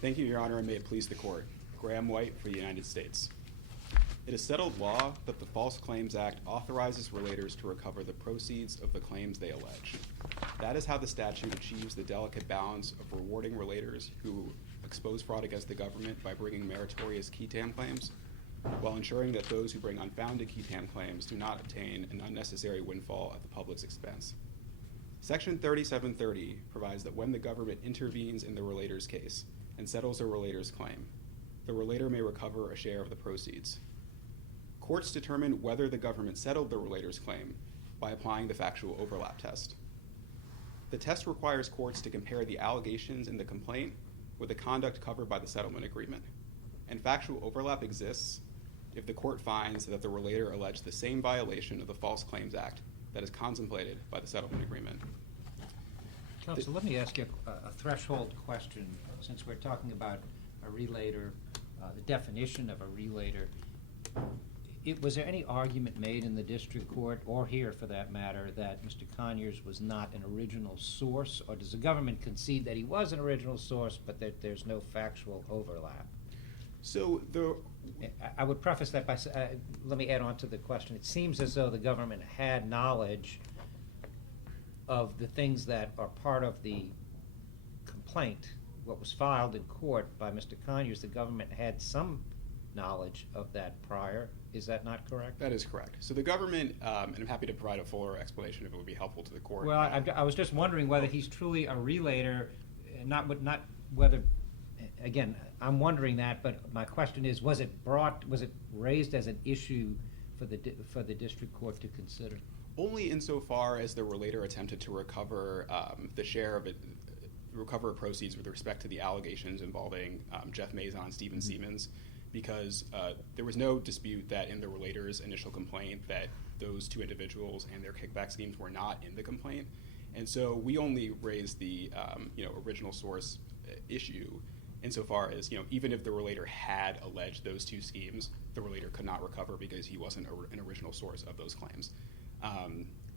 Thank you, Your Honor, and may it please the Court. Graham White for the United States. It is settled law that the False Claims Act authorizes relators to recover the proceeds of the claims they allege. That is how the statute achieves the delicate balance of rewarding relators who expose fraud against the government by bringing meritorious qui tam claims, while ensuring that those who bring unfounded qui tam claims do not obtain an unnecessary windfall at the public's expense. Section 3730 provides that when the government intervenes in the relator's case and settles a relator's claim, the relator may recover a share of the proceeds. Courts determine whether the government settled the relator's claim by applying the factual overlap test. The test requires courts to compare the allegations in the complaint with the conduct covered by the settlement agreement, and factual overlap exists if the court finds that the relator alleged the same violation of the False Claims Act that is contemplated by the settlement agreement. Counsel, let me ask you a threshold question, since we're talking about a relator, the definition of a relator. Was there any argument made in the district court, or here for that matter, that Mr. Conyers was not an original source, or does the government concede that he was an original source, but that there's no factual overlap? So I would preface that by, let me add on to the question. It seems as though the government had knowledge of the things that are part of the complaint, what was filed in court by Mr. Conyers. The government had some knowledge of that prior. Is that not correct? That is correct. So the government, and I'm happy to provide a fuller explanation if it would be helpful to the court. Well, I was just wondering whether he's truly a relator, not whether, again, I'm wondering that, but my question is, was it raised as an issue for the district court to consider? Only insofar as the relator attempted to recover the share of it, recover proceeds with respect to the allegations involving Jeff Mazon and Stephen Siemens, because there was no dispute that in the relator's initial complaint that those two individuals and their kickback schemes were not in the complaint. And so we only raised the original source issue insofar as, even if the relator had alleged those two schemes, the relator could not recover because he wasn't an original source of those claims.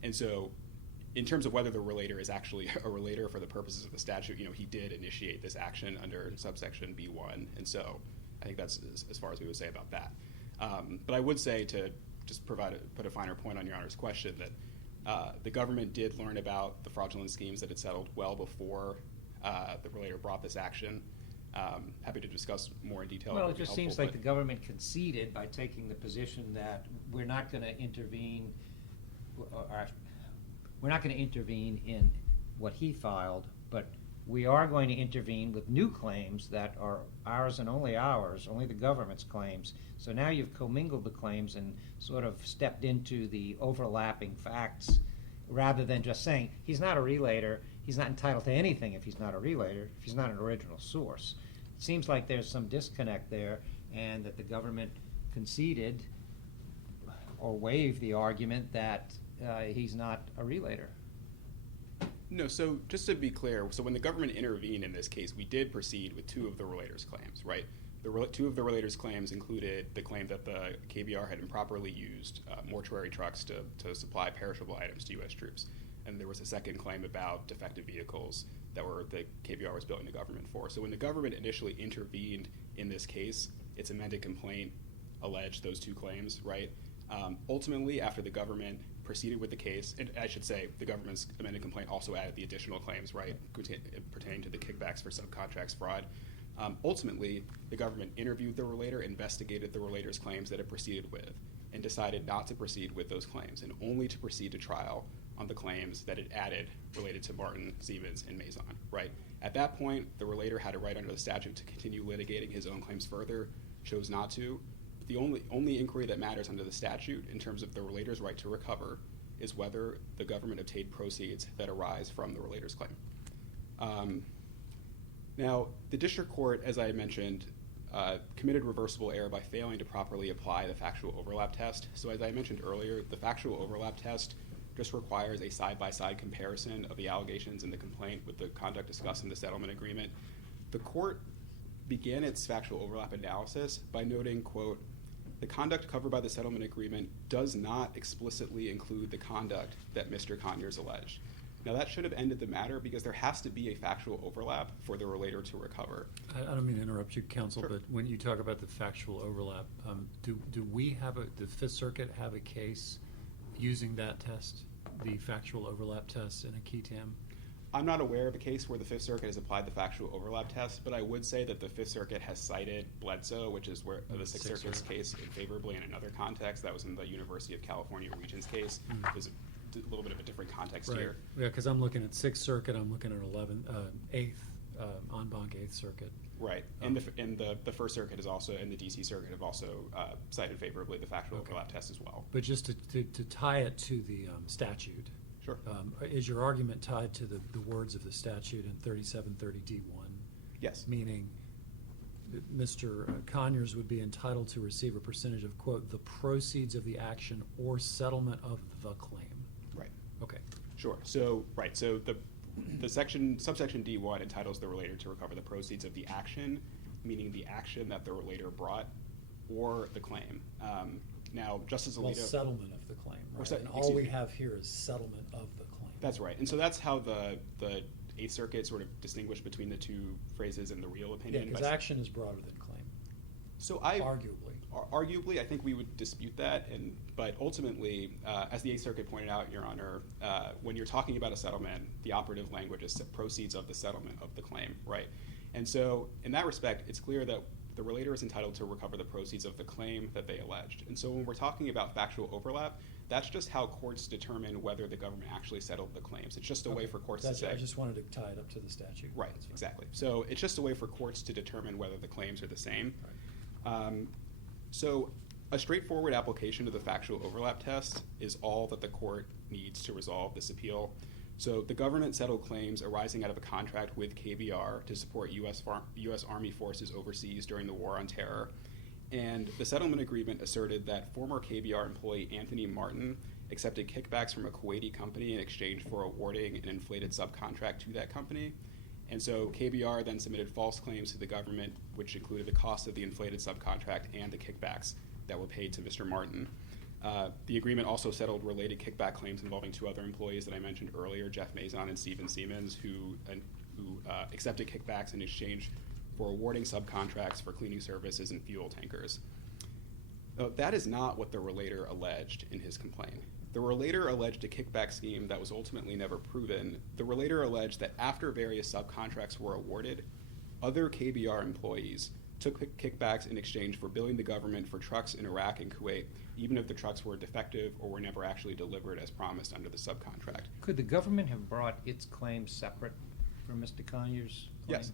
And so in terms of whether the relator is actually a relator for the purposes of the statute, he did initiate this action under subsection B1. And so I think that's as far as we would say about that. But I would say, to just put a finer point on Your Honor's question, that the government did learn about the fraudulent schemes that had settled well before the relator brought this action. Happy to discuss more in detail. Well, it just seems like the government conceded by taking the position that we're not going to intervene, we're not going to intervene in what he filed, but we are going to intervene with new claims that are ours and only ours, only the government's claims. So now you've commingled the claims and sort of stepped into the overlapping facts rather than just saying he's not a relator, he's not entitled to anything if he's not a relator, if he's not an original source. It seems like there's some disconnect there, and that the government conceded or waived the argument that he's not a relator. No, so just to be clear, so when the government intervened in this case, we did proceed with two of the relator's claims, right? Two of the relator's claims included the claim that the KBR had improperly used mortuary trucks to supply perishable items to U.S. troops. And there was a second claim about defective vehicles that the KBR was billing the government for. So when the government initially intervened in this case, its amended complaint alleged those two claims, right? Ultimately, after the government proceeded with the case, and I should say the government's amended complaint also added the additional claims, right, pertaining to the kickbacks for subcontracts fraud. Ultimately, the government interviewed the relator, investigated the relator's claims that it proceeded with, and decided not to proceed with those claims, and only to proceed to trial on the claims that it added related to Martin, Siemens, and Mazon, right? At that point, the relator had a right under the statute to continue litigating his own claims further, chose not to. The only inquiry that matters under the statute in terms of the relator's right to recover is whether the government obtained proceeds that arise from the relator's claim. Now, the district court, as I mentioned, committed reversible error by failing to properly apply the factual overlap test. So as I mentioned earlier, the factual overlap test just requires a side-by-side comparison of the allegations in the complaint with the conduct discussed in the settlement agreement. The court began its factual overlap analysis by noting, quote, "The conduct covered by the settlement agreement does not explicitly include the conduct that Mr. Conyers alleged." Now, that should have ended the matter because there has to be a factual overlap for the relator to recover. I don't mean to interrupt you, counsel, Sure. but when you talk about the factual overlap, do we have the Fifth Circuit have a case using that test, the factual overlap test in a key tam? I'm not aware of a case where the Fifth Circuit has applied the factual overlap test, but I would say that the Fifth Circuit has cited Bledsoe, which is where the Sixth Circuit's case favorably in another context. That was in the University of California Regents case. There's a little bit of a different context Right. here. Yeah, because I'm looking at Sixth Circuit, I'm looking at 8th, en banc 8th Circuit. Right, and the First Circuit is also, and the DC Circuit have also cited favorably the factual overlap test as well. But just to tie it to the statute, Sure. Is your argument tied to the words of the statute in 3730D1? Yes. Meaning that Mr. Conyers would be entitled to receive a percentage of, quote, the proceeds of the action or settlement of the claim. Right. Okay. Sure. So the subsection D1 entitles the relator to recover the proceeds of the action, meaning the action that the relator brought, or the claim. Now, Justice Alito. Well, settlement of the claim, right? And all excuse we me. have here is settlement of the claim. That's right, and so that's how the Eighth Circuit sort of distinguished between the two phrases in the real Yeah, opinion. because action is broader than claim, So arguably, I think we would dispute that, but ultimately, as the Eighth Circuit pointed out, Your Honor, when you're talking about a settlement, the operative language is proceeds of the settlement of the claim, right? And so, in that respect, it's clear that the relator is entitled to recover the proceeds of the claim that they alleged. And so, when we're talking about factual overlap, that's just how courts determine whether the government actually settled the claims. It's just a way for courts to say. I just wanted to tie it up to the statute. Right, exactly. So it's just a way for courts to determine whether the claims are the same. Right. So a straightforward application of the factual overlap test is all that the court needs to resolve this appeal. So the government settled claims arising out of a contract with KBR to support U.S. Army forces overseas during the War on Terror. And the settlement agreement asserted that former KBR employee Anthony Martin accepted kickbacks from a Kuwaiti company in exchange for awarding an inflated subcontract to that company. And so KBR then submitted false claims to the government, which included the cost of the inflated subcontract and the kickbacks that were paid to Mr. Martin. The agreement also settled related kickback claims involving two other employees that I mentioned earlier, Jeff Mazon and Stephen Siemens, who accepted kickbacks in exchange for awarding subcontracts for cleaning services and fuel tankers. That is not what the relator alleged in his complaint. The relator alleged a kickback scheme that was ultimately never proven. The relator alleged that after various subcontracts were awarded, other KBR employees took kickbacks in exchange for billing the government for trucks in Iraq and Kuwait, even if the trucks were defective or were never actually delivered as promised under the subcontract. Could the government have brought its claims separate from Mr. Conyers' claim? Yes,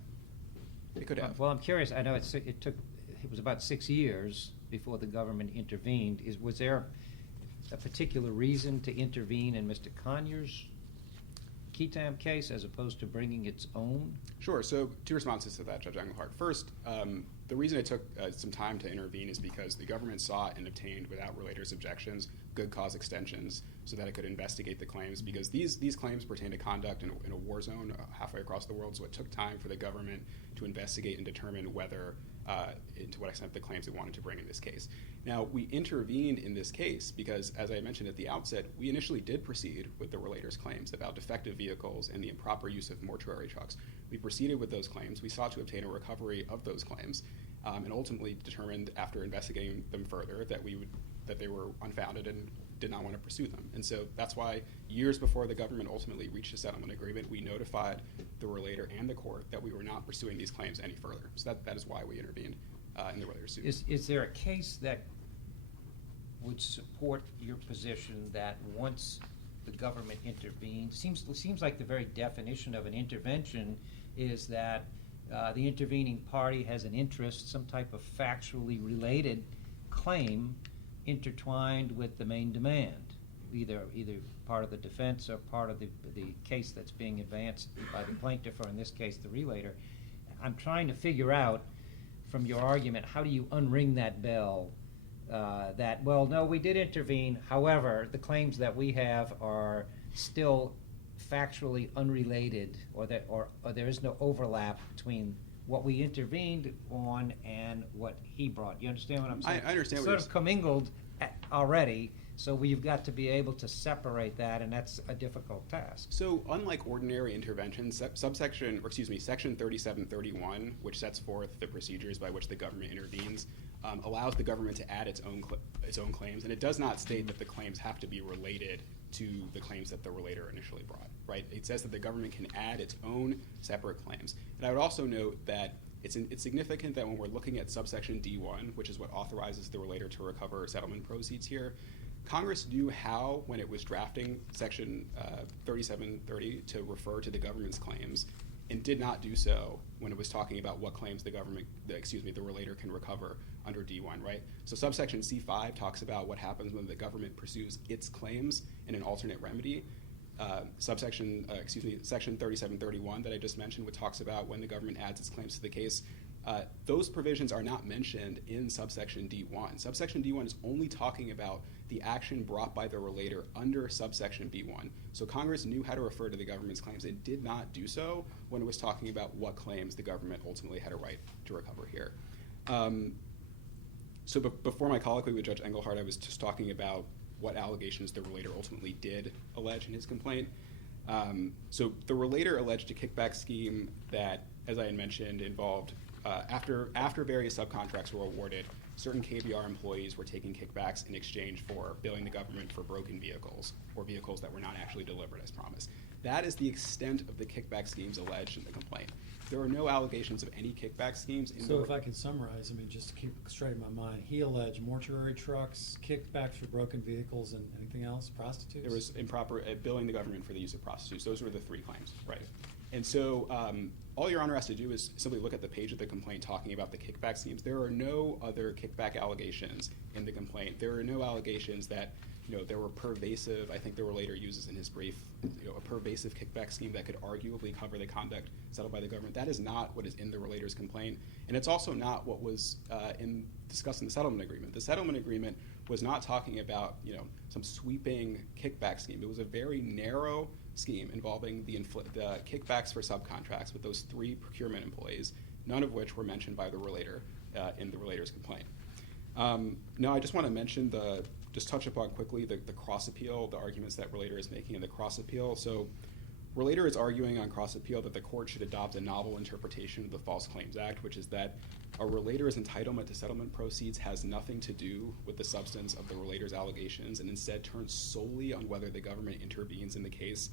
it could have. Well, I'm curious. I know it was about 6 years before the government intervened. Was there a particular reason to intervene in Mr. Conyers' Ketam case as opposed to bringing its own? Sure. So two responses to that, Judge Engelhardt. First, the reason it took some time to intervene is because the government sought and obtained, without relators' objections, good cause extensions so that it could investigate the claims, because these claims pertain to conduct in a war zone halfway across the world, so it took time for the government to investigate and determine whether, to what extent, the claims it wanted to bring in this case. Now, we intervened in this case because, as I mentioned at the outset, we initially did proceed with the relators' claims about defective vehicles and the improper use of mortuary trucks. We proceeded with those claims. We sought to obtain a recovery of those claims, and ultimately determined, after investigating them further, that they were unfounded and did not want to pursue them. And so that's why, years before the government ultimately reached a settlement agreement, we notified the relator and the court that we were not pursuing these claims any further. So that is why we intervened in the relator suit. Is there a case that would support your position that once the government intervened, seems like the very definition of an intervention is that the intervening party has an interest, some type of factually related claim intertwined with the main demand, either part of the defense or part of the case that's being advanced by the plaintiff, or in this case the relator. I'm trying to figure out from your argument, how do you unring that bell that, well, no, we did intervene, however, the claims that we have are still factually unrelated, or there is no overlap between what we intervened on and what he brought. You understand what I'm saying? I understand what sort of commingled already, So we've got to be able to separate that, and that's a difficult task. So unlike ordinary interventions, section 3731, which sets forth the procedures by which the government intervenes, allows the government to add its own claims, and it does not state that the claims have to be related to the claims that the relator initially brought, right? It says that the government can add its own separate claims. And I would also note that it's significant that when we're looking at subsection D1, which is what authorizes the relator to recover settlement proceeds here, Congress knew how, when it was drafting section 3730, to refer to the government's claims, and did not do so when it was talking about what claims the relator can recover under D1, right? So subsection C5 talks about what happens when the government pursues its claims in an alternate remedy. Section 3731 that I just mentioned, which talks about when the government adds its claims to the case, those provisions are not mentioned in subsection D1. Subsection D1 is only talking about the action brought by the relator under subsection B1. So Congress knew how to refer to the government's claims and did not do so when it was talking about what claims the government ultimately had a right to recover here. So before my colloquy with Judge Engelhardt, I was just talking about what allegations the relator ultimately did allege in his complaint. So the relator alleged a kickback scheme that, as I had mentioned, involved after various subcontracts were awarded, certain KBR employees were taking kickbacks in exchange for billing the government for broken vehicles or vehicles that were not actually delivered as promised. That is the extent of the kickback schemes alleged in the complaint. There are no allegations of any kickback schemes. So if I can summarize, I mean, just to keep it straight in my mind, he alleged mortuary trucks, kickbacks for broken vehicles, and anything else, prostitutes? There was improper billing the government for the use of prostitutes. Those were the three claims, right? And so all Your Honor has to do is simply look at the page of the complaint talking about the kickback schemes. There are no other kickback allegations in the complaint. There are no allegations that there were pervasive, I think the relator uses in his brief, a pervasive kickback scheme that could arguably cover the conduct settled by the government. That is not what is in the relator's complaint. And it's also not what was discussed in the settlement agreement. The settlement agreement was not talking about some sweeping kickback scheme. It was a very narrow scheme involving the kickbacks for subcontracts with those three procurement employees, none of which were mentioned by the relator in the relator's complaint. Now I just want to mention just touch upon quickly the cross appeal, the arguments that relator is making in the cross appeal. So relator is arguing on cross appeal that the court should adopt a novel interpretation of the False Claims Act, which is that a relator's entitlement to settlement proceeds has nothing to do with the substance of the relator's allegations and instead turns solely on whether the government intervenes in the case.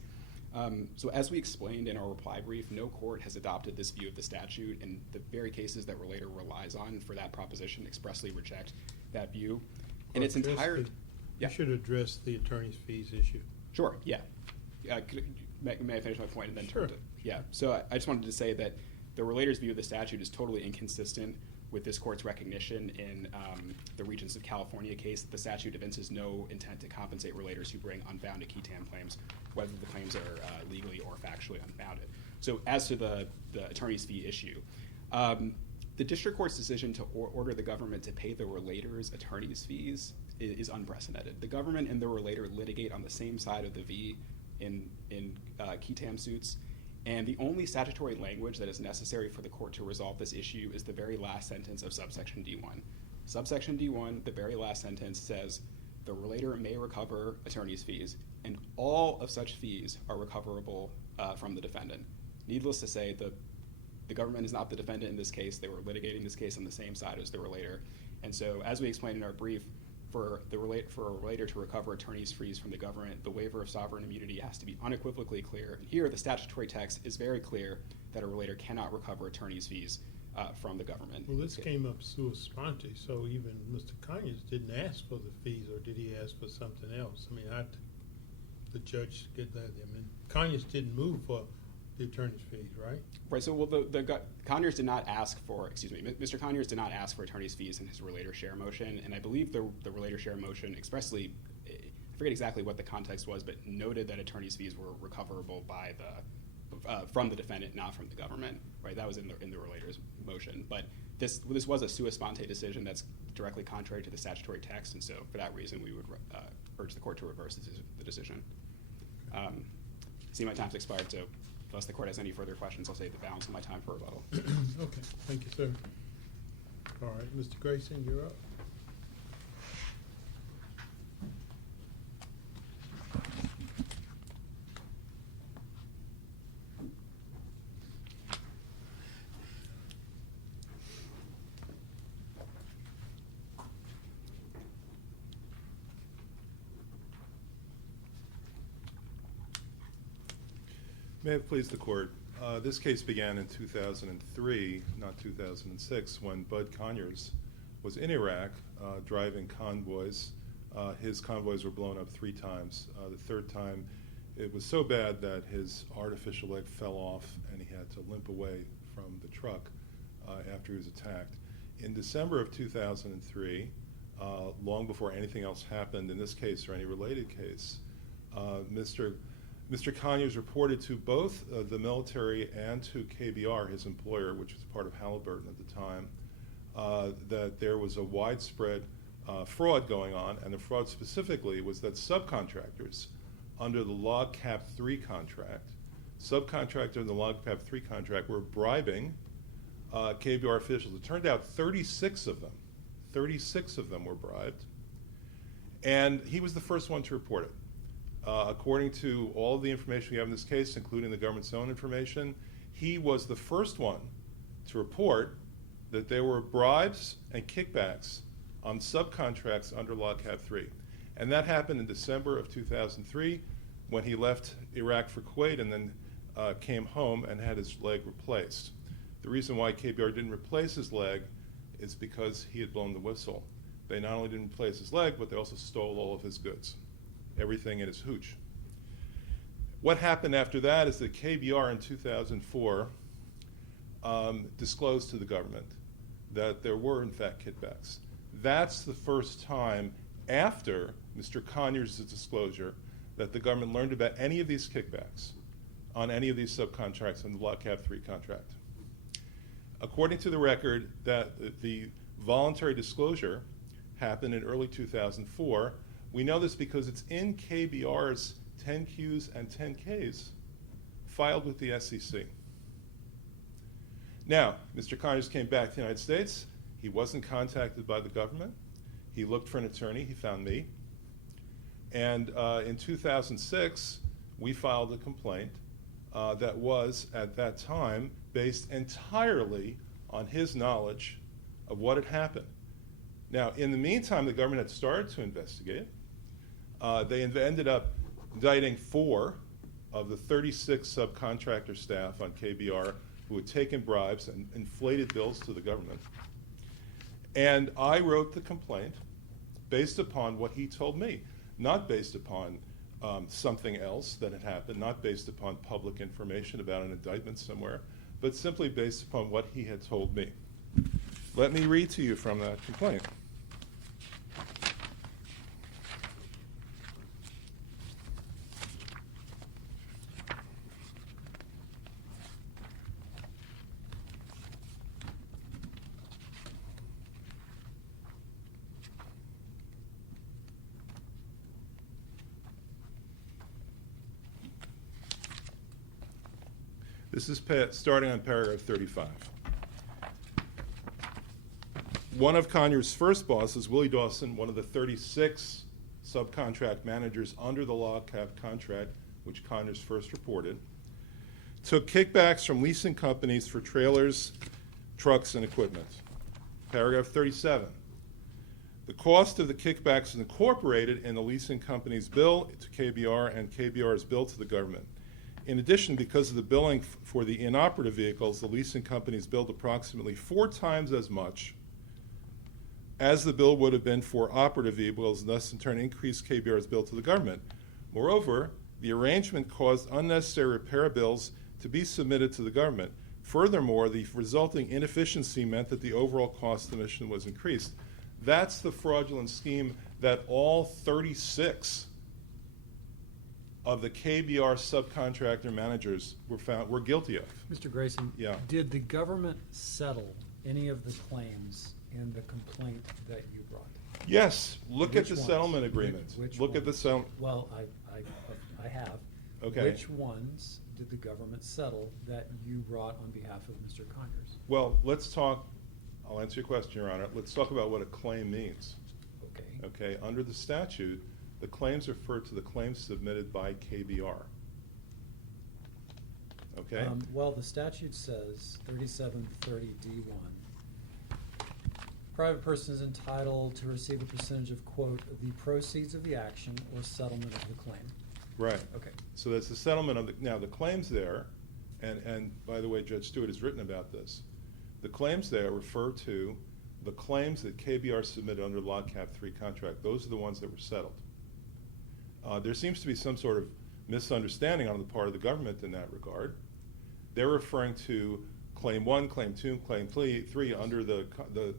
So as we explained in our reply brief, no court has adopted this view of the statute, and the very cases that relator relies on for that proposition expressly reject that view. In its entirety. You should address the attorney's fees issue. Sure, yeah. May I finish my point and then Sure. turn to? Yeah, so I just wanted to say that the relator's view of the statute is totally inconsistent with this court's recognition in the Regents of California case that the statute evinces no intent to compensate relators who bring unfounded qui tam claims, whether the claims are legally or factually unfounded. So as to the attorney's fee issue, the district court's decision to order the government to pay the relator's attorney's fees is unprecedented. The government and the relator litigate on the same side of the V in qui tam suits, and the only statutory language that is necessary for the court to resolve this issue is the very last sentence of subsection D1. Subsection D1, the very last sentence, says the relator may recover attorney's fees, and all of such fees are recoverable from the defendant. Needless to say, the government is not the defendant in this case. They were litigating this case on the same side as the relator. And so, as we explained in our brief, for a relator to recover attorney's fees from the government, the waiver of sovereign immunity has to be unequivocally clear. And here, the statutory text is very clear that a relator cannot recover attorney's fees from the government. Well, this came up sua sponte, so even Mr. Conyers didn't ask for the fees, or did he ask for something else? I mean, the judge get that. I mean, Conyers didn't move for the attorney's fees, right? Right. So, well, Conyers did not ask for. Mr. Conyers did not ask for attorney's fees in his relator share motion, and I believe the relator share motion expressly, I forget exactly what the context was, but noted that attorney's fees were recoverable by from the defendant, not from the government. Right. That was in the relator's motion, but this was a sua sponte decision that's directly contrary to the statutory text, and so for that reason, we would urge the court to reverse the decision. See, my time's expired, so. Unless the court has any further questions, I'll save the balance of my time for rebuttal. Okay, thank you, sir. All right, Mr. Grayson, you're up. May it please the court. This case began in 2003, not 2006, when Bud Conyers was in Iraq driving convoys. His convoys were blown up 3 times. The third time, it was so bad that his artificial leg fell off and he had to limp away from the truck after he was attacked. In December of 2003, long before anything else happened in this case or any related case, Mr. Conyers reported to both the military and to KBR, his employer, which was part of Halliburton at the time, that there was a widespread fraud going on, and the fraud specifically was that subcontractors under the Log Cap 3 contract, subcontractor in the Log Cap 3 contract were bribing KBR officials. It turned out 36 of them were bribed, and he was the first one to report it. According to all of the information we have in this case, including the government's own information, he was the first one to report that there were bribes and kickbacks on subcontracts under Log Cap 3. And that happened in December of 2003 when he left Iraq for Kuwait and then came home and had his leg replaced. The reason why KBR didn't replace his leg is because he had blown the whistle. They not only didn't replace his leg, but they also stole all of his goods, everything in his hooch. What happened after that is that KBR in 2004 disclosed to the government that there were in fact kickbacks. That's the first time after Mr. Conyers' disclosure that the government learned about any of these kickbacks on any of these subcontracts in the Log Cap 3 contract. According to the record, that the voluntary disclosure happened in early 2004. We know this because it's in KBR's 10Qs and 10Ks filed with the SEC. Now, Mr. Conyers came back to the United States. He wasn't contacted by the government. He looked for an attorney. He found me. And in 2006, we filed a complaint that was, at that time, based entirely on his knowledge of what had happened. Now, in the meantime, the government had started to investigate. They ended up indicting 4 of the 36 subcontractor staff on KBR who had taken bribes and inflated bills to the government. And I wrote the complaint based upon what he told me, not based upon something else that had happened, not based upon public information about an indictment somewhere, but simply based upon what he had told me. Let me read to you from that complaint. This is starting on paragraph 35. One of Conyers' first bosses, Willie Dawson, one of the 36 subcontract managers under the Log Cap contract, which Conyers first reported, took kickbacks from leasing companies for trailers, trucks, and equipment. Paragraph 37. The cost of the kickbacks is incorporated in the leasing company's bill to KBR and KBR's bill to the government. In addition, because of the billing for the inoperative vehicles, the leasing companies billed approximately 4 times as much as the bill would have been for operative vehicles, and thus in turn increased KBR's bill to the government. Moreover, the arrangement caused unnecessary repair bills to be submitted to the government. Furthermore, the resulting inefficiency meant that the overall cost of the mission was increased. That's the fraudulent scheme that all 36 of the KBR subcontractor managers were guilty of. Mr. Grayson, Yeah. did the government settle any of the claims in the complaint that you brought? Yes, look Which at the ones? settlement agreement. Which Look at the ones? settlement. Well, I have. Okay. Which ones did the government settle that you brought on behalf of Mr. Conyers? Well, let's talk, I'll answer your question, Your Honor. Let's talk about what a claim means. Okay. Okay, under the statute, the claims refer to the claims submitted by KBR. Okay? Well, the statute says 3730D1. Private person is entitled to receive a percentage of, quote, the proceeds of the action or settlement of the claim. Right. Okay. So that's the settlement of now the claims there, and by the way, Judge Stewart has written about this. The claims there refer to the claims that KBR submitted under the Log Cap 3 contract. Those are the ones that were settled. There seems to be some sort of misunderstanding on the part of the government in that regard. They're referring to Claim 1, Claim 2, Claim 3 under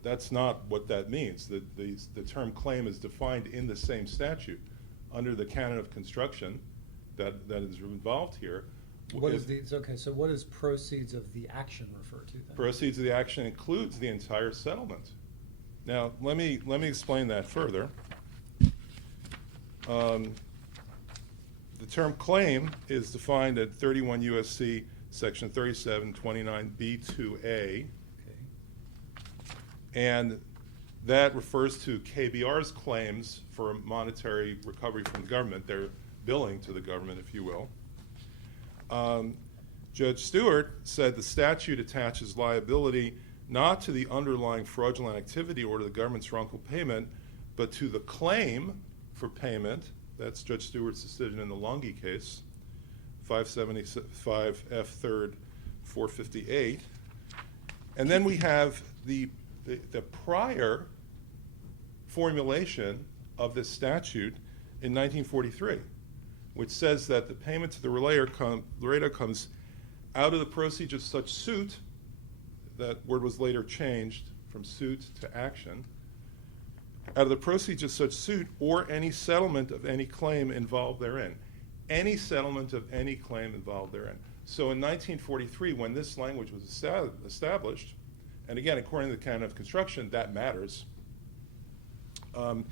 that's not what that means. The term claim is defined in the same statute under the canon of construction that is involved here. So what does proceeds of the action refer to then? Proceeds of the action includes the entire settlement. Now, let me explain that further. The term claim is defined at 31 U.S.C. Section 3729B2A, Okay. and that refers to KBR's claims for monetary recovery from the government. They're billing to the government, if you will. Judge Stewart said the statute attaches liability not to the underlying fraudulent activity or to the government's wrongful payment, but to the claim for payment. That's Judge Stewart's decision in the Longy case, 575 F. 3rd 458. And then we have the prior formulation of this statute in 1943, which says that the payment to the relator comes out of the proceeds of such suit. That word was later changed from suit to action. Out of the proceeds of such suit or any settlement of any claim involved therein. Any settlement of any claim involved therein. So in 1943, when this language was established, and again, according to the canon of construction, that matters. In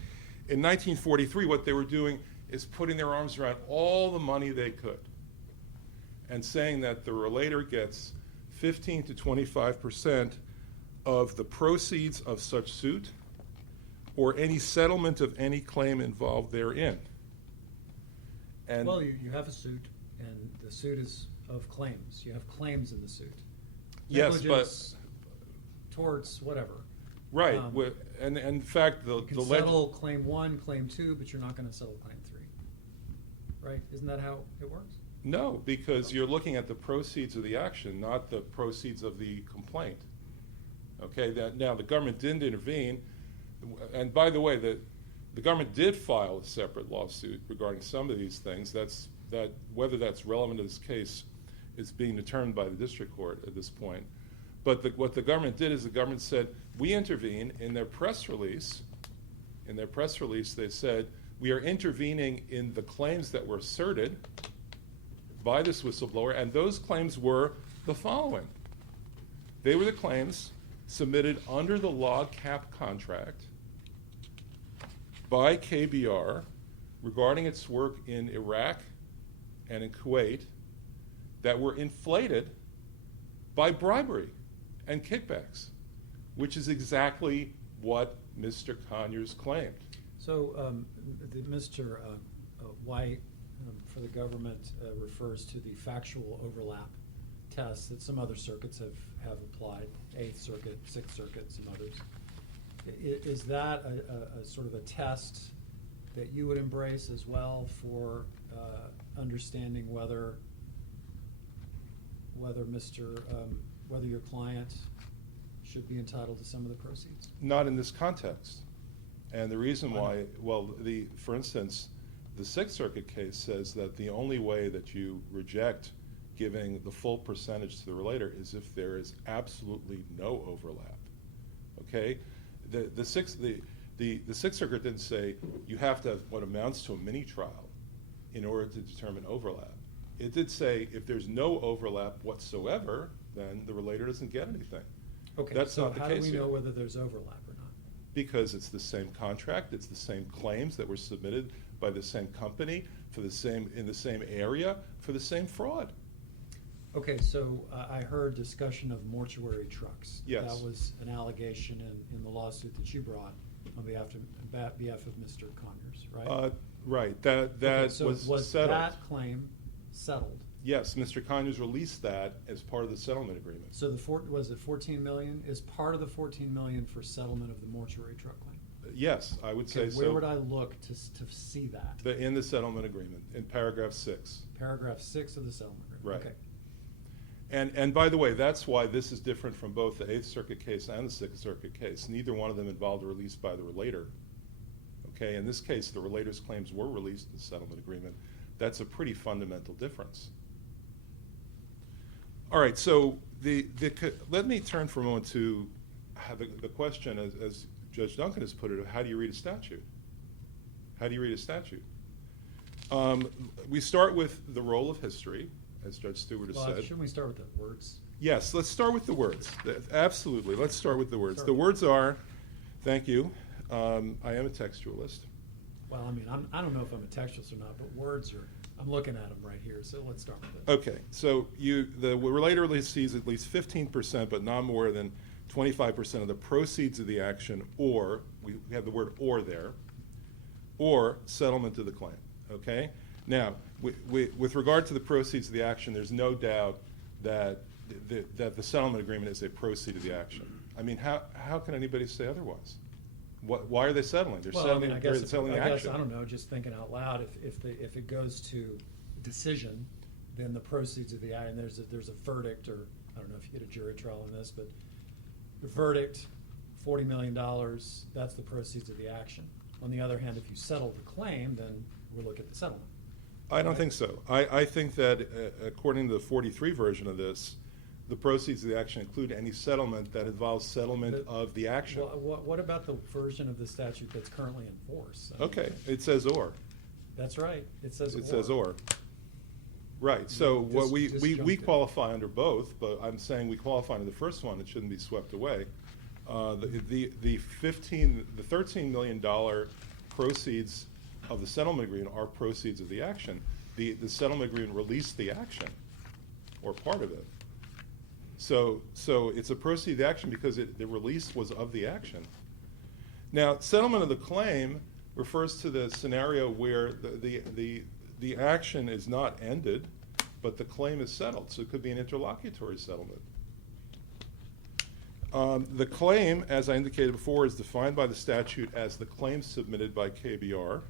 1943, what they were doing is putting their arms around all the money they could and saying that the relator gets 15 to 25% of the proceeds of such suit or any settlement of any claim involved therein. And Well, you have a suit, and the suit is of claims. You have claims in the suit. yes, Negligence, torts, whatever. right, and in fact, You can settle claim 1, claim 2, but you're not going to settle claim 3. Right? Isn't that how it works? No, because you're looking at the proceeds of the action, not the proceeds of the complaint. Okay, now the government didn't intervene, and by the way, the government did file a separate lawsuit regarding some of these things. Whether that's relevant to this case is being determined by the district court at this point. But what the government did is the government said, we intervene. In their press release, they said, we are intervening in the claims that were asserted by this whistleblower, and those claims were the following. They were the claims submitted under the log cap contract by KBR regarding its work in Iraq and in Kuwait that were inflated by bribery and kickbacks, which is exactly what Mr. Conyers claimed. So Mr. White for the government refers to the factual overlap test that some other circuits have applied, 8th Circuit, 6th Circuit, some others. Is that a sort of a test that you would embrace as well for understanding whether your client should be entitled to some of the proceeds? Not in this context. And the reason why, for instance, the 6th Circuit case says that the only way that you reject giving the full percentage to the relator is if there is absolutely no overlap. Okay? The Sixth Circuit didn't say you have to have what amounts to a mini trial in order to determine overlap. It did say if there's no overlap whatsoever, then the relator doesn't get anything. Okay, That's so not the how do case we know here. whether there's overlap or not? Because it's the same contract, it's the same claims that were submitted by the same company in the same area for the same fraud. Okay, so I heard discussion of mortuary trucks. Yes. That was an allegation in the lawsuit that you brought on behalf of Mr. Conyers, right? Right, that Okay, so was settled. that claim settled? Yes, Mr. Conyers released that as part of the settlement agreement. So was it $14 million? Is part of the $14 million for settlement of the mortuary truck claim? Yes, I would say Okay, so. where would I look to see that? In the settlement agreement, in paragraph 6. Paragraph 6 of the settlement agreement. Right. Okay. And by the way, that's why this is different from both the Eighth Circuit case and the Sixth Circuit case. Neither one of them involved a release by the relator. Okay, in this case, the relator's claims were released in the settlement agreement. That's a pretty fundamental difference. All right, so let me turn for a moment to the question, as Judge Duncan has put it, of how do you read a statute? How do you read a statute? We start with the role of history, as Judge Stewart has said. Shouldn't we start with the words? Yes, let's start with the words. Absolutely, let's start with the words. Start The with- words are, thank you, I am a textualist. Well, I mean, I don't know if I'm a textualist or not, but words are, I'm looking at them right here, so let's start with it. Okay, so the relator receives at least 15%, but not more than 25% of the proceeds of the action, or, we have the word or there, or settlement of the claim, okay? Now, with regard to the proceeds of the action, there's no doubt that the settlement agreement is a proceed of the action. I mean, how can anybody say otherwise? Why are they settling? They're Well, I settling, mean, I they're guess, settling the action. I don't know, just thinking out loud, if it goes to decision, then the proceeds of the action, there's a verdict, or I don't know if you get a jury trial on this, but the verdict, $40 million, that's the proceeds of the action. On the other hand, if you settle the claim, then we'll look at the settlement. I don't think so. I think that according to the 43 version of this, the proceeds of the action include any settlement that involves settlement of the action. What about the version of the statute that's currently in force? I mean, Okay, it says or. That's right, it says or. It says or. Right, so what we Disjunctive. qualify under both, but I'm saying we qualify under the first one, it shouldn't be swept away. The $13 million proceeds of the settlement agreement are proceeds of the action. The settlement agreement released the action, or part of it. So it's a proceed of the action because the release was of the action. Now, settlement of the claim refers to the scenario where the action is not ended, but the claim is settled. So it could be an interlocutory settlement. The claim, as I indicated before, is defined by the statute as the claim submitted by KBR.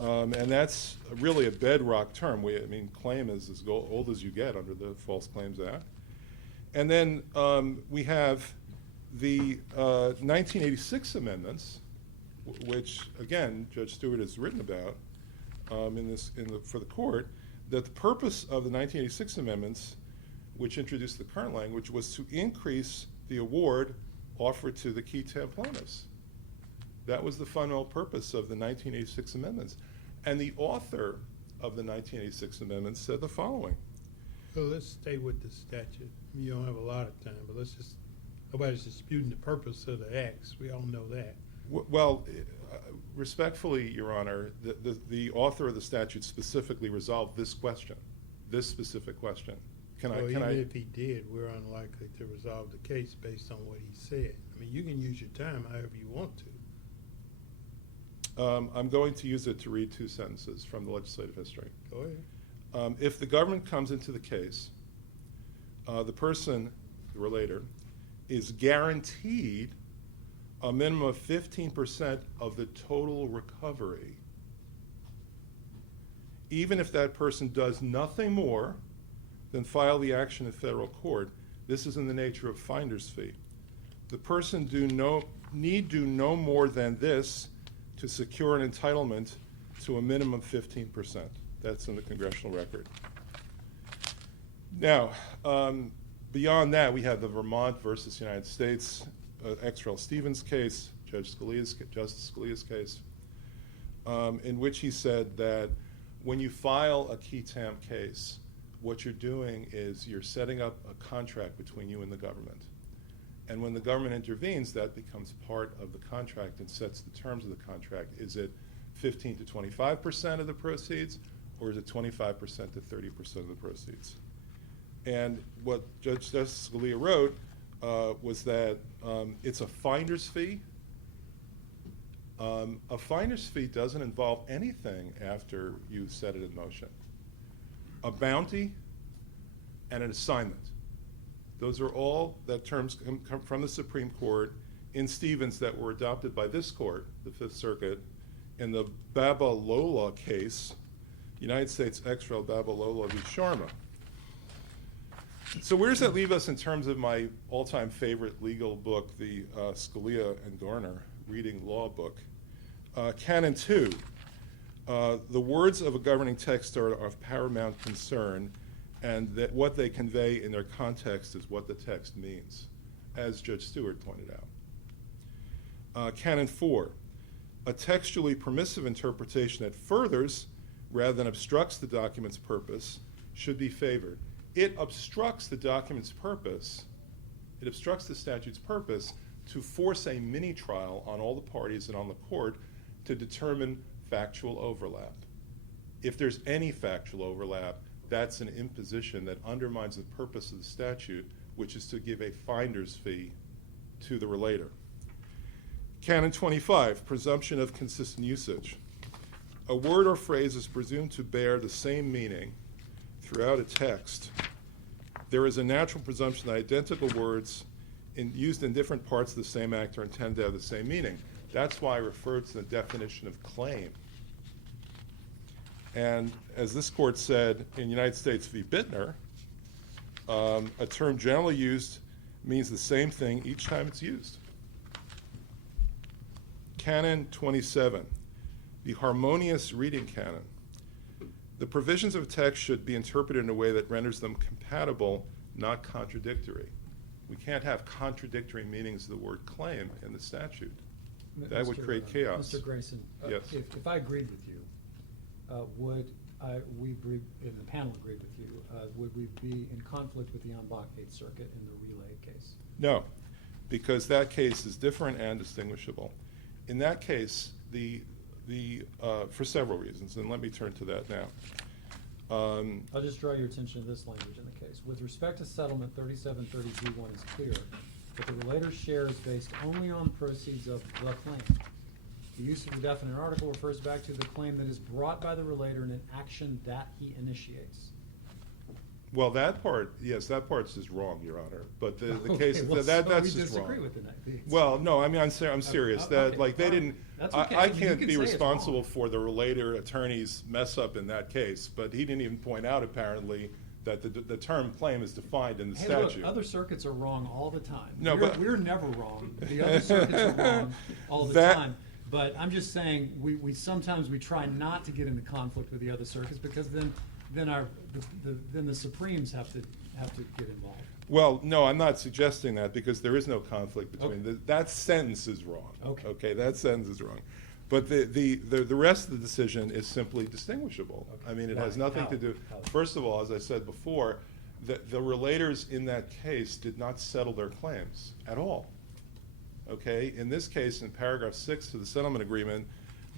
And that's really a bedrock term. I mean, claim is as old as you get under the False Claims Act. And then we have the 1986 amendments, which, again, Judge Stewart has written about for the court, that the purpose of the 1986 amendments, which introduced the current language, was to increase the award offered to the key tab plaintiffs. That was the fundamental purpose of the 1986 amendments. And the author of the 1986 amendments said the following. So let's stay with the statute. You don't have a lot of time, but nobody's disputing the purpose of the acts. We all know that. Well, respectfully, Your Honor, the author of the statute specifically resolved this question, this specific question. Even if he did, we're unlikely to resolve the case based on what he said. I mean, you can use your time however you want to. I'm going to use it to read two sentences from the legislative history. Go ahead. If the government comes into the case, the person, the relator, is guaranteed a minimum of 15% of the total recovery, even if that person does nothing more than file the action in federal court. This is in the nature of finder's fee. The person need do no more than this to secure an entitlement to a minimum of 15%. That's in the congressional record. Now, beyond that, we have the Vermont versus United States X. Rel. Stevens case, Justice Scalia's case, in which he said that when you file a key tam case, what you're doing is you're setting up a contract between you and the government. And when the government intervenes, that becomes part of the contract and sets the terms of the contract. Is it 15 to 25% of the proceeds, or is it 25% to 30% of the proceeds? And what Justice Scalia wrote was that it's a finder's fee. A finder's fee doesn't involve anything after you set it in motion. A bounty and an assignment. Those are all that terms come from the Supreme Court in Stevens that were adopted by this court, the Fifth Circuit, in the Babalola case, United States ex rel. Babalola v. Sharma. So where does that leave us in terms of my all-time favorite legal book, the Scalia and Garner Reading Law book? Canon 2, the words of a governing text are of paramount concern, and that what they convey in their context is what the text means, as Judge Stewart pointed out. Canon 4, a textually permissive interpretation that furthers rather than obstructs the document's purpose should be favored. It obstructs the document's purpose, it obstructs the statute's purpose to force a mini-trial on all the parties and on the court to determine factual overlap. If there's any factual overlap, that's an imposition that undermines the purpose of the statute, which is to give a finder's fee to the relator. Canon 25, presumption of consistent usage. A word or phrase is presumed to bear the same meaning throughout a text. There is a natural presumption that identical words used in different parts of the same act are intended to have the same meaning. That's why I referred to the definition of claim. And as this court said in United States v. Bittner, a term generally used means the same thing each time it's used. Canon 27, the harmonious reading canon. The provisions of a text should be interpreted in a way that renders them compatible, not contradictory. We can't have contradictory meanings of the word claim in the statute. That would create chaos. Mr. Grayson, Yes. if I agreed with you, would we agree, and the panel agreed with you, would we be in conflict with the en banc Eighth Circuit in the relay case? No, because that case is different and distinguishable. In that case, for several reasons, and let me turn to that now. I'll just draw your attention to this language in the case. With respect to settlement, 3730G1 is clear that the relator's share is based only on proceeds of the claim. The use of the definite article refers back to the claim that is brought by the relator in an action that he initiates. Well, that part, yes, that part's just wrong, Your Honor. But the Okay, case, well, that's so we just disagree wrong. with the Well, no, I mean, I'm serious. That, okay, like, they fine. didn't, That's okay. I You can't can be say it's responsible wrong. for the relator attorney's mess up in that case, but he didn't even point out, apparently, that the term claim is defined in the Hey, statute. look, other circuits are wrong all the time. No, we're, but- we're never wrong. The other circuits are wrong all the That- time. But I'm just saying, we sometimes we try not to get into conflict with the other circuits because then the Supremes have to get involved. Well, no, I'm not suggesting that because there is no conflict between, Okay. that sentence is wrong. Okay. Okay, that sentence is wrong. But the rest of the decision is simply distinguishable. Okay. I mean, it Why? has nothing How? to do, How? first of all, as I said before, the relators in that case did not settle their claims at all. Okay, in this case, in paragraph 6 of the settlement agreement,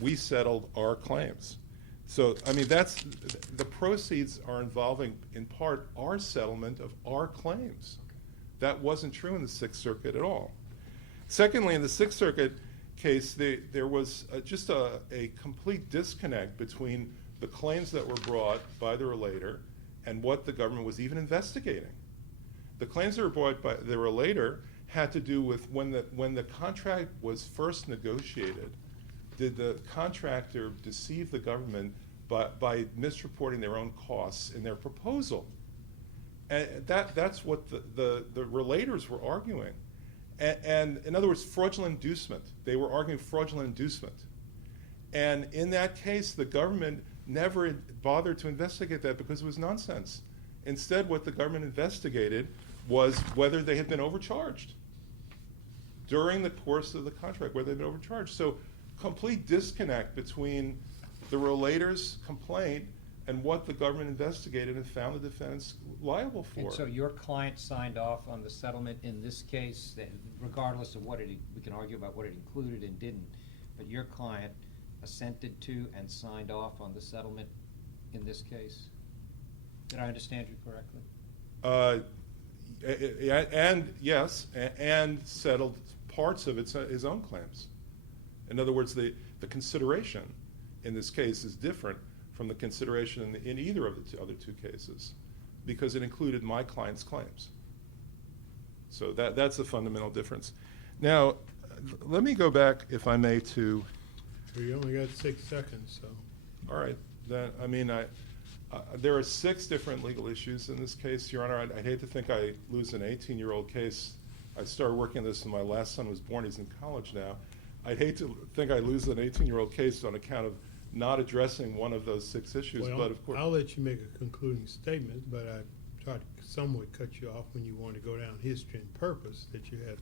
we settled our claims. So, I mean, the proceeds are involving, in part, our settlement of our claims. That wasn't true in the Sixth Circuit at all. Secondly, in the Sixth Circuit case, there was just a complete disconnect between the claims that were brought by the relator and what the government was even investigating. The claims that were brought by the relator had to do with when the contract was first negotiated, did the contractor deceive the government by misreporting their own costs in their proposal? And that's what the relators were arguing. And in other words, fraudulent inducement. They were arguing fraudulent inducement. And in that case, the government never bothered to investigate that because it was nonsense. Instead, what the government investigated was whether they had been overcharged during the course of the contract, whether they'd been overcharged. So complete disconnect between the relator's complaint and what the government investigated and found the defendants liable for. And so your client signed off on the settlement in this case, regardless of we can argue about what it included and didn't, but your client assented to and signed off on the settlement in this case? Did I understand you correctly? And yes, and settled parts of his own claims. In other words, the consideration in this case is different from the consideration in either of the other two cases because it included my client's claims. So that's a fundamental difference. Now, let me go back, if I may, to. We only got 6 seconds, so. All right. Then there are 6 different legal issues in this case, Your Honor. I'd hate to think I lose an 18-year-old case. I started working on this when my last son was born. He's in college now. I'd hate to think I lose an 18-year-old case on account of not addressing one of those 6 issues. Well, but of course, I'll let you make a concluding statement, but I tried to somewhat cut you off when you wanted to go down history and purpose, that you had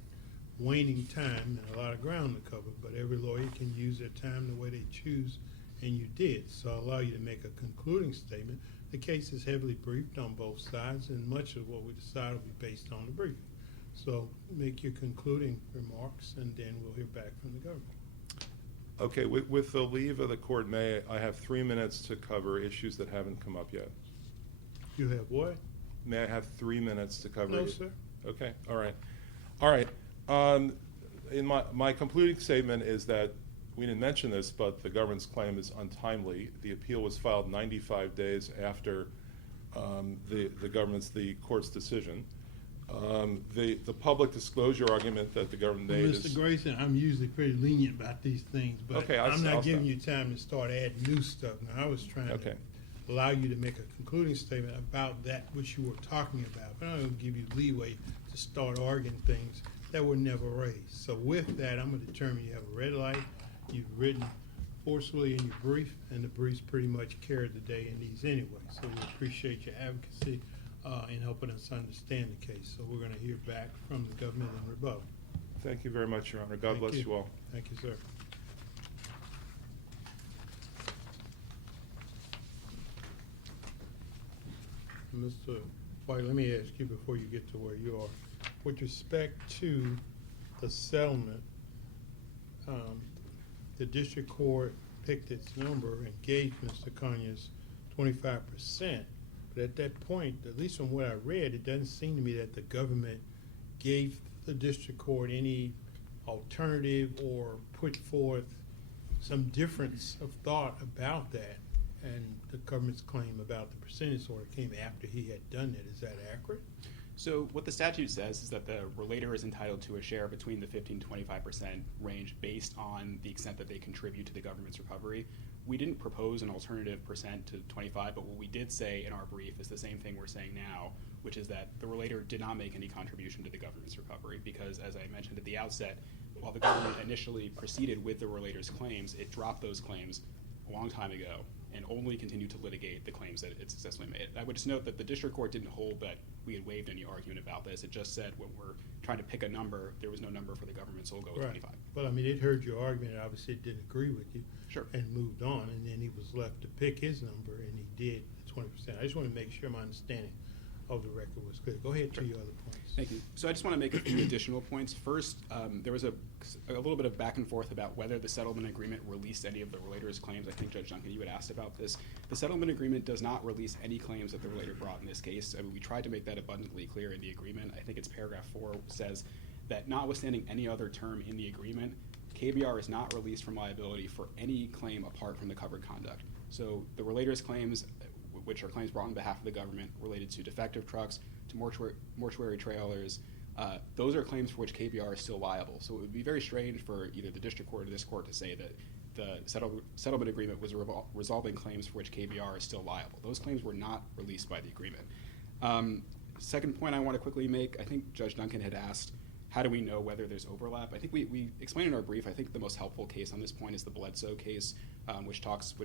waning time and a lot of ground to cover, but every lawyer can use their time the way they choose, and you did. So I'll allow you to make a concluding statement. The case is heavily briefed on both sides, and much of what we decide will be based on the briefing. So make your concluding remarks, and then we'll hear back from the government. okay, with the leave of the court, may I have 3 minutes to cover issues that haven't come up yet? You have what? May I have 3 minutes to cover No, it? sir. Okay, all right. All right. In my concluding statement is that we didn't mention this, but the government's claim is untimely. The appeal was filed 95 days after the court's decision. The public disclosure argument that the government made Mr. is. Grayson, I'm usually pretty lenient about these things, but Okay, I'm not I'll giving stop. you time to start adding new stuff. Now, I was trying Okay. to allow you to make a concluding statement about that which you were talking about, but I'm going to give you leeway to start arguing things that were never raised. So with that, I'm going to determine you have a red light. You've written forcefully in your brief, and the briefs pretty much carried the day in these anyway. So we appreciate your advocacy in helping us understand the case. So we're going to hear back from the government in rebuttal. Thank you very much, Your Honor. God Thank bless you all. Thank you, sir. Mr. White, let me ask you before you get to where you are. With respect to the settlement, the district court picked its number and gave Mr. Conyers 25%. But at that point, at least from what I read, it doesn't seem to me that the government gave the district court any alternative or put forth some difference of thought about that. And the government's claim about the percentage order came after he had done it. Is that accurate? So what the statute says is that the relator is entitled to a share between the 15 to 25% range based on the extent that they contribute to the government's recovery. We didn't propose an alternative percent to 25, but what we did say in our brief is the same thing we're saying now, which is that the relator did not make any contribution to the government's recovery because, as I mentioned at the outset, while the government initially proceeded with the relator's claims, it dropped those claims a long time ago and only continued to litigate the claims that it successfully made. I would just note that the district court didn't hold that we had waived any argument about this. It just said when we're trying to pick a number, there was no number for the government, so we'll go with 25. But I mean, it heard your argument. Obviously, it didn't agree with you. Sure. And moved on, and then he was left to pick his number, and he did the 20%. I just want to make sure my understanding of the record was clear. Go ahead to your other points. Thank you. So I just want to make a few additional points. First, there was a little bit of back and forth about whether the settlement agreement released any of the relator's claims. I think, Judge Duncan, you had asked about this. The settlement agreement does not release any claims that the relator brought in this case. I mean, we tried to make that abundantly clear in the agreement. I think it's paragraph 4 says that notwithstanding any other term in the agreement, KBR is not released from liability for any claim apart from the covered conduct. So the relator's claims, which are claims brought on behalf of the government related to defective trucks, to mortuary trailers, those are claims for which KBR is still liable. So it would be very strange for either the district court or this court to say that the settlement agreement was resolving claims for which KBR is still liable. Those claims were not released by the agreement. Second point I want to quickly make, I think Judge Duncan had asked, how do we know whether there's overlap? I think we explained in our brief, I think the most helpful case on this point is the Bledsoe case, which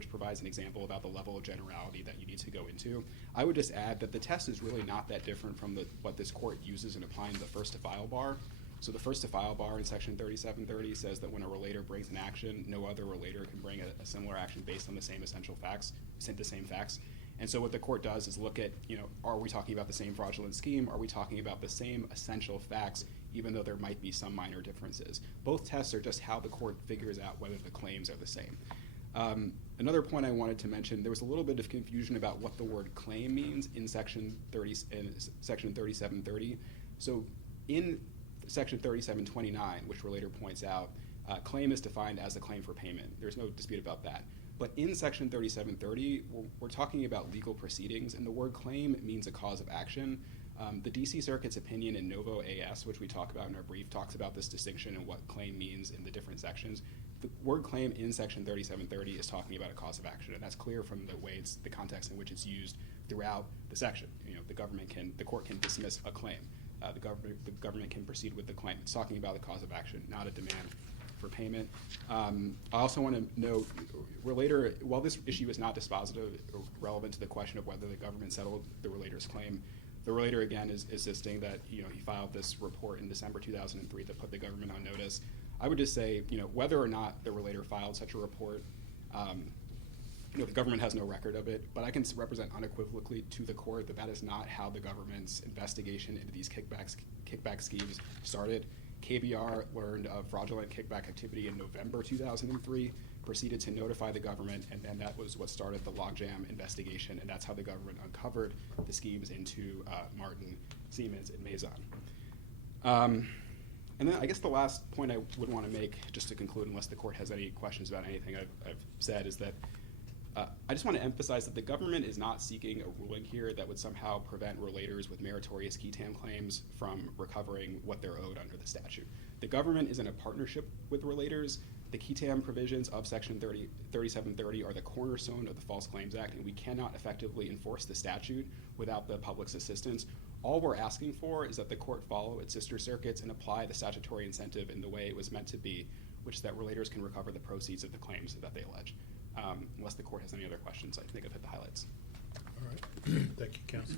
provides an example about the level of generality that you need to go into. I would just add that the test is really not that different from what this court uses in applying the first to file bar. So the first to file bar in section 3730 says that when a relator brings an action, no other relator can bring a similar action based on the same essential facts, the same facts. And so what the court does is look at, are we talking about the same fraudulent scheme? Are we talking about the same essential facts, even though there might be some minor differences? Both tests are just how the court figures out whether the claims are the same. Another point I wanted to mention, there was a little bit of confusion about what the word claim means in section 3730. So in section 3729, which relator points out, claim is defined as a claim for payment. There's no dispute about that. But in section 3730, we're talking about legal proceedings, and the word claim means a cause of action. The DC Circuit's opinion in Novo AS, which we talk about in our brief, talks about this distinction and what claim means in the different sections. The word claim in Section 3730 is talking about a cause of action, and that's clear from the way the context in which it's used throughout the section. The court can dismiss a claim. The government can proceed with the claim. It's talking about the cause of action, not a demand for payment. I also want to note, relator, while this issue is not dispositive or relevant to the question of whether the government settled the relator's claim, the relator again is insisting that he filed this report in December 2003 that put the government on notice. I would just say, whether or not the relator filed such a report, the government has no record of it, but I can represent unequivocally to the court that that is not how the government's investigation into these kickback schemes started. KBR learned of fraudulent kickback activity in November 2003, proceeded to notify the government, and then that was what started the logjam investigation, and that's how the government uncovered the schemes into Martin, Siemens, and Maison. And then I guess the last point I would want to make, just to conclude, unless the court has any questions about anything I've said, is that I just want to emphasize that the government is not seeking a ruling here that would somehow prevent relators with meritorious QTAM claims from recovering what they're owed under the statute. The government is in a partnership with relators. The QTAM provisions of Section 3730 are the cornerstone of the False Claims Act, and we cannot effectively enforce the statute without the public's assistance. All we're asking for is that the court follow its sister circuits and apply the statutory incentive in the way it was meant to be, which is that relators can recover the proceeds of the claims that they allege. Unless the court has any other questions, I think I've hit the highlights. All right. Thank you, counsel.